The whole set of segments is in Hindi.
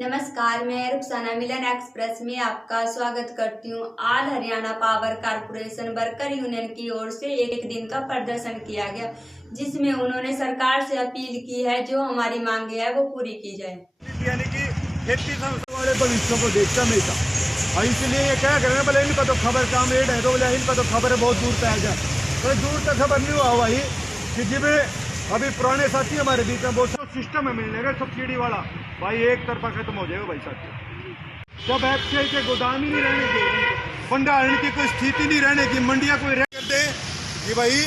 नमस्कार, मैं रुखसाना मिलन एक्सप्रेस में आपका स्वागत करती हूँ। आज Haryana power corporation worker union की ओर से एक दिन का प्रदर्शन किया गया, जिसमें उन्होंने सरकार से अपील की है जो हमारी मांगे है वो पूरी की जाए। यानी कि खेती वाले भविष्य को देखता हमेशा, और इसलिए ये क्या करें, बोले इनका तो खबर काम रेट है, तो बोले इनका तो खबर है बहुत दूर पे आ जाए, तो दूर तक खबर नहीं हुआ भाई कि जिसमें अभी पुराने साथी हमारे बीच में बहुत सिस्टम है मिलने का सब्सिडी वाला, भाई एक तरफा खत्म हो जाएगा भाई साथी। जब एफसीआई के गोदाम ही नहीं रहने की, भंडारण की कोई स्थिति नहीं रहने की, मंडियां कोई रह कर दे कि भाई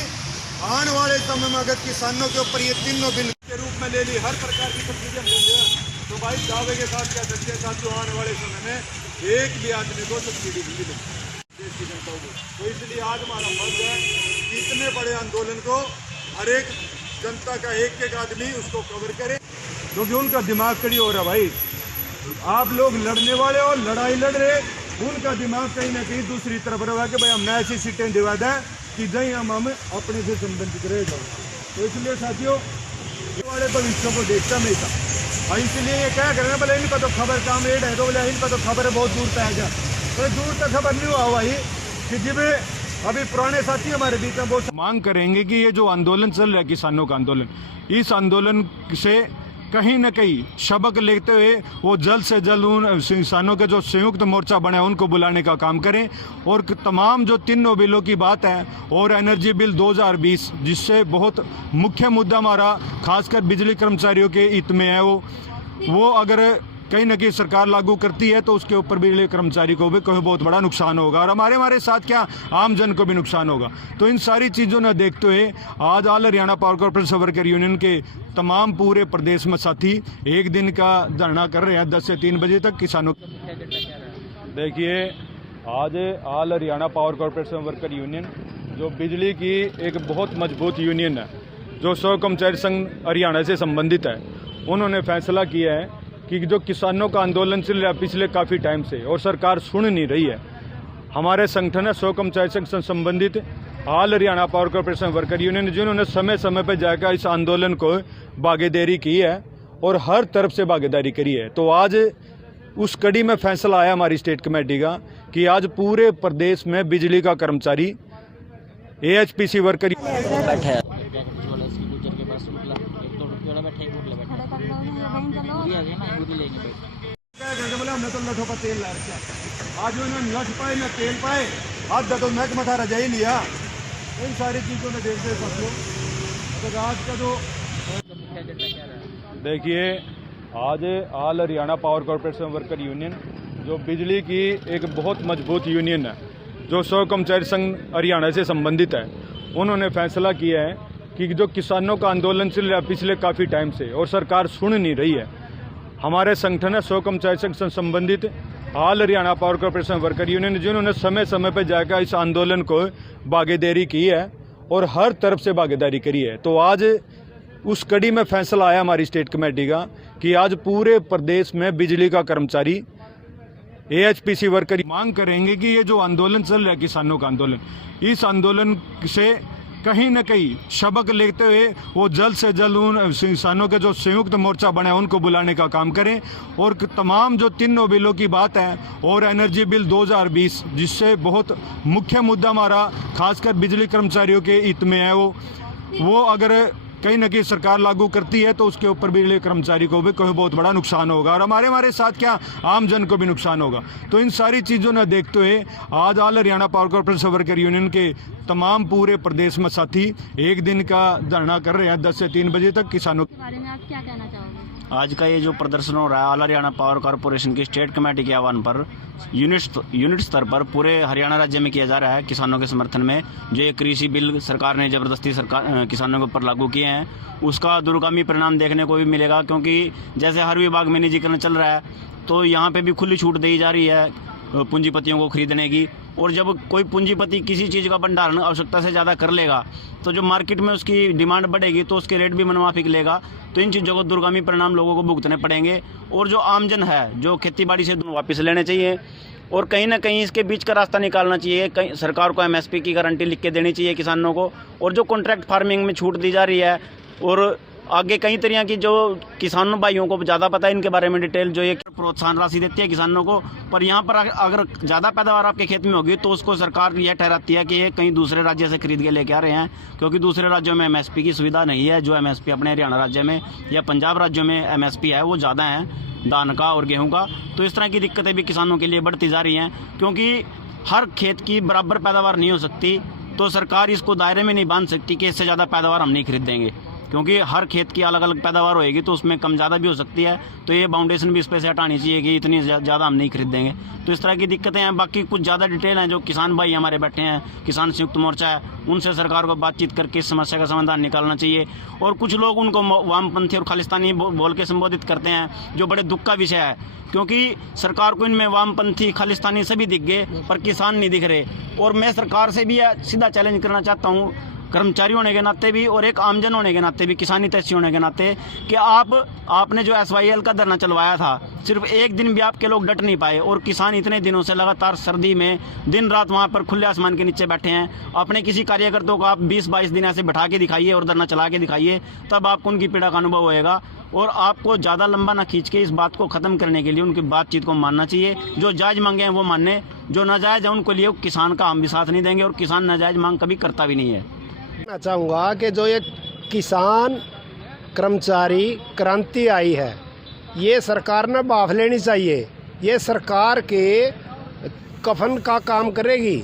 आने वाले समय में अगर किसानों के ऊपर ये तीनों बिल के रूप में ले ली, हर प्रकार की सब्सिडी हम देंगे, तो भाई दावे के साथ कह सकते हैं साथियों आने वाले समय में एक भी आदमी को सब्सिडी नहीं मिलेगी देश की जनता को। तो इसलिए आज हमारा फर्ज है कि इतने बड़े आंदोलन को हर एक जनता का एक एक आदमी उसको कवर करे, क्योंकि उनका दिमाग कड़ी हो रहा भाई। आप लोग लड़ने वाले और लड़ाई लड़ रहे, उनका दिमाग कहीं ना कहीं दूसरी तरफ रहा कि भाई हमने ऐसी सीटें दिवा दें कि जहीं हम अपने से संबंधित रह जाओ। तो इसलिए साथियों वाले भविष्य को देखता हमेशा, और इसलिए ये क्या करें, बोले इनका तो खबर काम रेट है, तो बोले इनका तो खबर है बहुत दूर पे आ जाए, तो दूर तक खबर नहीं हुआ भाई कि जिसमें अभी पुराने साथी हमारे बीच में बहुत मांग करेंगे कि ये जो आंदोलन चल रहा है किसानों का आंदोलन, इस आंदोलन से कहीं न कहीं सबक लेते हुए वो जल्द से जल्द उन किसानों के जो संयुक्त मोर्चा बने उनको बुलाने का काम करें, और तमाम जो तीनों बिलों की बात है और एनर्जी बिल 2020 जिससे बहुत मुख्य मुद्दा हमारा खासकर बिजली कर्मचारियों के हित में है, वो अगर कहीं न कहीं सरकार लागू करती है तो उसके ऊपर बिजली कर्मचारी को भी कोई बहुत बड़ा नुकसान होगा, और हमारे साथ क्या आम जन को भी नुकसान होगा। तो इन सारी चीज़ों ने देखते हुए आज all Haryana power corporation worker union के तमाम पूरे प्रदेश में साथी एक दिन का धरना कर रहे हैं 10 से 3 बजे तक किसानों। देखिए आज all Haryana power corporation worker union जो बिजली की एक बहुत मजबूत यूनियन है, जो 100 कर्मचारी संघ हरियाणा से संबंधित है, उन्होंने फैसला किया है कि जो किसानों का आंदोलन चल रहा है पिछले काफ़ी टाइम से और सरकार सुन नहीं रही है, हमारे संगठन है 100 कर्मचारी संघ से संबंधित all Haryana power corporation worker union, जिन्होंने समय समय पर जाकर इस आंदोलन को भागीदारी की है और हर तरफ से भागीदारी करी है। तो आज उस कड़ी में फैसला आया हमारी स्टेट कमेटी का कि आज पूरे प्रदेश में बिजली का कर्मचारी AHPC वर्कर हमने तो लठों का तेल ला रखा, आज उन्होंने लठ पाए ना तेल पाए, आज तो महकमा था रजा ही लिया। इन सारी चीजों में देखते फसलों तो आज का जो देखिए आज all Haryana power corporation worker union जो बिजली की एक बहुत मजबूत यूनियन है, जो 100 कर्मचारी संघ हरियाणा से संबंधित है, उन्होंने फैसला किया है कि जो किसानों का आंदोलन चल रहा है पिछले काफ़ी टाइम से और सरकार सुन नहीं रही है, हमारे संगठन है 100 कर्मचारी संघ से संबंधित all Haryana power corporation worker union, जिन्होंने समय समय पर जाकर इस आंदोलन को भागीदारी की है और हर तरफ से भागीदारी करी है। तो आज उस कड़ी में फैसला आया हमारी स्टेट कमेटी का कि आज पूरे प्रदेश में बिजली का कर्मचारी AHPC वर्कर मांग करेंगे कि ये जो आंदोलन चल रहा है किसानों का आंदोलन, इस आंदोलन से कहीं न कहीं सबक लेते हुए वो जल्द से जल्द उन किसानों के जो संयुक्त मोर्चा बने उनको बुलाने का काम करें, और तमाम जो तीनों बिलों की बात है और एनर्जी बिल 2020 जिससे बहुत मुख्य मुद्दा हमारा खासकर बिजली कर्मचारियों के हित में है, वो अगर कहीं न कहीं सरकार लागू करती है तो उसके ऊपर बिजली कर्मचारी को भी कोई बहुत बड़ा नुकसान होगा, और हमारे साथ क्या आम जन को भी नुकसान होगा। तो इन सारी चीज़ों ने देखते हुए आज all Haryana power corporation worker union के तमाम पूरे प्रदेश में साथी एक दिन का धरना कर रहे हैं 10 से 3 बजे तक किसानों के बारे में आप क्या कहना चाहोगे? आज का ये जो प्रदर्शन हो रहा है ऑल हरियाणा पावर कॉर्पोरेशन की स्टेट कमेटी के आह्वान पर यूनिट स्तर पर पूरे हरियाणा राज्य में किया जा रहा है किसानों के समर्थन में। जो ये कृषि बिल सरकार ने ज़बरदस्ती किसानों के ऊपर लागू किए हैं, उसका दूरगामी परिणाम देखने को भी मिलेगा, क्योंकि जैसे हर विभाग में निजीकरण चल रहा है तो यहाँ पे भी खुली छूट दी जा रही है पूंजीपतियों को खरीदने की, और जब कोई पूंजीपति किसी चीज़ का भंडारण आवश्यकता से ज़्यादा कर लेगा तो जो मार्केट में उसकी डिमांड बढ़ेगी तो उसके रेट भी मनमाफिक लेगा। तो इन चीज़ों को दूरगामी परिणाम लोगों को भुगतने पड़ेंगे, और जो आमजन है जो खेतीबाड़ी से वापस लेने चाहिए, और कहीं ना कहीं इसके बीच का रास्ता निकालना चाहिए। कहीं सरकार को MSP की गारंटी लिख के देनी चाहिए किसानों को, और जो कॉन्ट्रैक्ट फार्मिंग में छूट दी जा रही है और आगे कई तरह की जो किसानों भाइयों को ज़्यादा पता है इनके बारे में डिटेल, जो ये प्रोत्साहन राशि देती है किसानों को। पर यहाँ पर अगर ज़्यादा पैदावार आपके खेत में होगी तो उसको सरकार यह ठहराती है कि ये कहीं दूसरे राज्य से खरीद के लेके आ रहे हैं, क्योंकि दूसरे राज्यों में MSP की सुविधा नहीं है। जो MSP अपने हरियाणा राज्य में या पंजाब राज्यों में MSP है वो ज़्यादा है धान का और गेहूँ का। तो इस तरह की दिक्कतें भी किसानों के लिए बढ़ती जा रही हैं, क्योंकि हर खेत की बराबर पैदावार नहीं हो सकती। तो सरकार इसको दायरे में नहीं बांध सकती कि इससे ज़्यादा पैदावार हम नहीं खरीदेंगे, क्योंकि हर खेत की अलग अलग पैदावार होएगी तो उसमें कम ज़्यादा भी हो सकती है। तो ये बाउंडेशन भी इस पर से हटानी चाहिए कि इतनी ज़्यादा हम नहीं खरीदेंगे। तो इस तरह की दिक्कतें हैं। बाकी कुछ ज़्यादा डिटेल हैं जो किसान भाई हमारे बैठे हैं, किसान संयुक्त मोर्चा है, उनसे सरकार को बातचीत करके इस समस्या का समाधान निकालना चाहिए। और कुछ लोग उनको वामपंथी और खालिस्तानी बोल के संबोधित करते हैं, जो बड़े दुख का विषय है, क्योंकि सरकार को इनमें वामपंथी खालिस्तानी सभी दिख गए पर किसान नहीं दिख रहे। और मैं सरकार से भी सीधा चैलेंज करना चाहता हूँ, कर्मचारी होने के नाते भी और एक आमजन होने के नाते भी, किसानी हितैषी होने के नाते, कि आपने जो SYL का धरना चलवाया था, सिर्फ एक दिन भी आपके लोग डट नहीं पाए। और किसान इतने दिनों से लगातार सर्दी में दिन रात वहाँ पर खुले आसमान के नीचे बैठे हैं। अपने किसी कार्यकर्ताओं को आप 20-22 दिन ऐसे बैठा के दिखाइए और धरना चला के दिखाइए, तब आपको उनकी पीड़ा का अनुभव होएगा। और आपको ज़्यादा लंबा ना खींच के इस बात को ख़त्म करने के लिए उनकी बातचीत को मानना चाहिए। जो जायज़ मांगे हैं वो माने, जो नाजायज़ है उनको लिए किसान का हम भी साथ नहीं देंगे, और किसान नाजायज़ मांग कभी करता भी नहीं है। मैं चाहूँगा कि जो ये किसान कर्मचारी क्रांति आई है, ये सरकार ने बाफ लेनी चाहिए। ये सरकार के कफन का काम करेगी।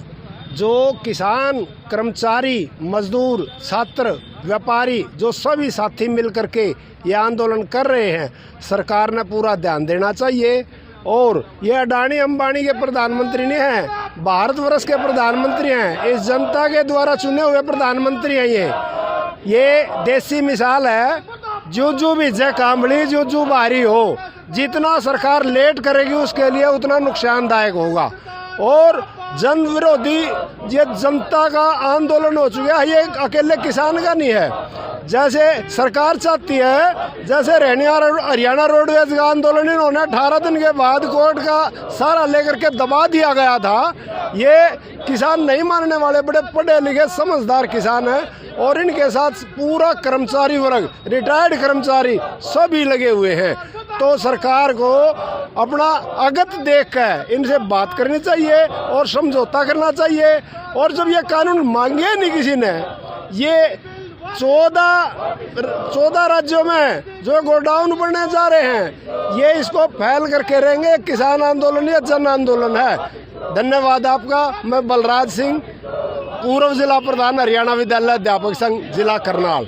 जो किसान कर्मचारी, मजदूर, छात्र, व्यापारी, जो सभी साथी मिल करके ये आंदोलन कर रहे हैं, सरकार ने पूरा ध्यान देना चाहिए। और ये अडानी अंबानी के प्रधानमंत्री नहीं हैं, भारतवर्ष के प्रधानमंत्री हैं, इस जनता के द्वारा चुने हुए प्रधानमंत्री हैं। ये देसी मिसाल है, जो भी जय कांबड़ी जो भारी हो, जितना सरकार लेट करेगी उसके लिए उतना नुकसानदायक होगा। और जन विरोधी ये जनता का आंदोलन हो चुका है, ये अकेले किसान का नहीं है। जैसे सरकार चाहती है, जैसे हरियाणा रोडवेज का आंदोलन इन्होंने 18 दिन के बाद कोर्ट का सारा लेकर के दबा दिया गया था। ये किसान नहीं मानने वाले बड़े पढ़े लिखे समझदार किसान हैं, और इनके साथ पूरा कर्मचारी वर्ग, रिटायर्ड कर्मचारी सभी लगे हुए हैं। तो सरकार को अपना अगत देखकर इनसे बात करनी चाहिए और समझौता करना चाहिए। और जब ये कानून मांगे नहीं किसी ने, ये 14 राज्यों में जो गोडाउन बनने जा रहे हैं, ये इसको फैल करके रहेंगे। किसान आंदोलन या जन आंदोलन है। धन्यवाद आपका। मैं बलराज सिंह, पूर्व जिला प्रधान, हरियाणा विद्यालय अध्यापक संघ, जिला करनाल।